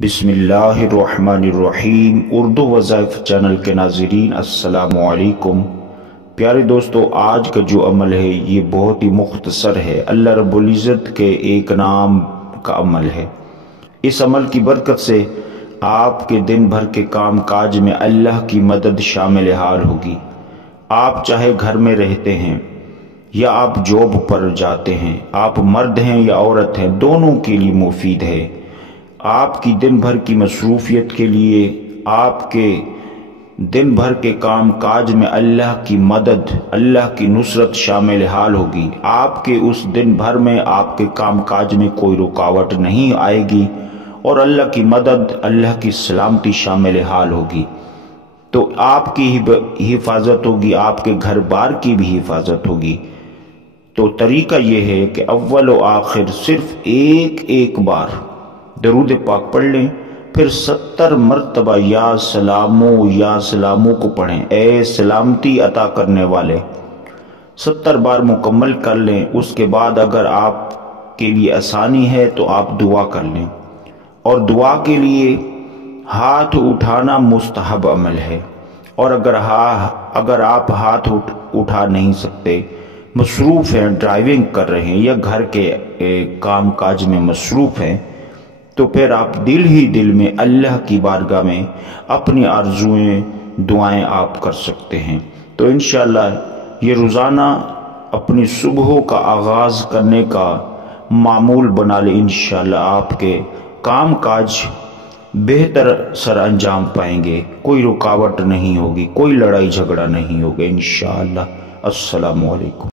बिस्मिल्लाहिर्रहमानिर्रहीम। उर्दू वज़ाइफ चैनल के नाज़रीन अस्सलाम वालेकुम। प्यारे दोस्तों, आज का जो अमल है ये बहुत ही मुख्तसर है। अल्लाह रब्बुल इज़्ज़त के एक नाम का अमल है। इस अमल की बरकत से आपके दिन भर के काम काज में अल्लाह की मदद शामिल हाल होगी। आप चाहे घर में रहते हैं या आप जॉब पर जाते हैं, आप मर्द हैं या औरत हैं, दोनों के लिए मुफीद है। आपकी दिन भर की मसरूफियत के लिए, आपके दिन भर के काम काज में अल्लाह की मदद, अल्लाह की नुसरत शामिल हाल होगी। आपके उस दिन भर में आपके काम काज में कोई रुकावट नहीं आएगी और अल्लाह की मदद, अल्लाह की सलामती शामिल हाल होगी। तो आपकी हिफाजत होगी, आपके घर बार की भी हिफाजत होगी। तो तरीका यह है कि अव्वल व आखिर सिर्फ एक बार दरूद पाक पढ़ लें, फिर 70 मरतबा या सलामो को पढ़ें। ए सलामती अता करने वाले 70 बार मुकम्मल कर लें। उसके बाद अगर आपके लिए आसानी है तो आप दुआ कर लें। और दुआ के लिए हाथ उठाना मुस्तहब अमल है। और अगर आप हाथ उठा नहीं सकते, मसरूफ़ हैं, ड्राइविंग कर रहे हैं या घर के काम काज में मसरूफ़ हैं, तो फिर आप दिल ही दिल में अल्लाह की बारगाह में अपनी आरज़ुएं, दुआएं आप कर सकते हैं। तो इंशाअल्लाह ये रोज़ाना अपनी सुबह का आगाज़ करने का मामूल बना ले। इंशाअल्लाह आपके काम काज बेहतर सर अंजाम पाएंगे, कोई रुकावट नहीं होगी, कोई लड़ाई झगड़ा नहीं होगा इंशाअल्लाह। अस्सलामु अलैकुम।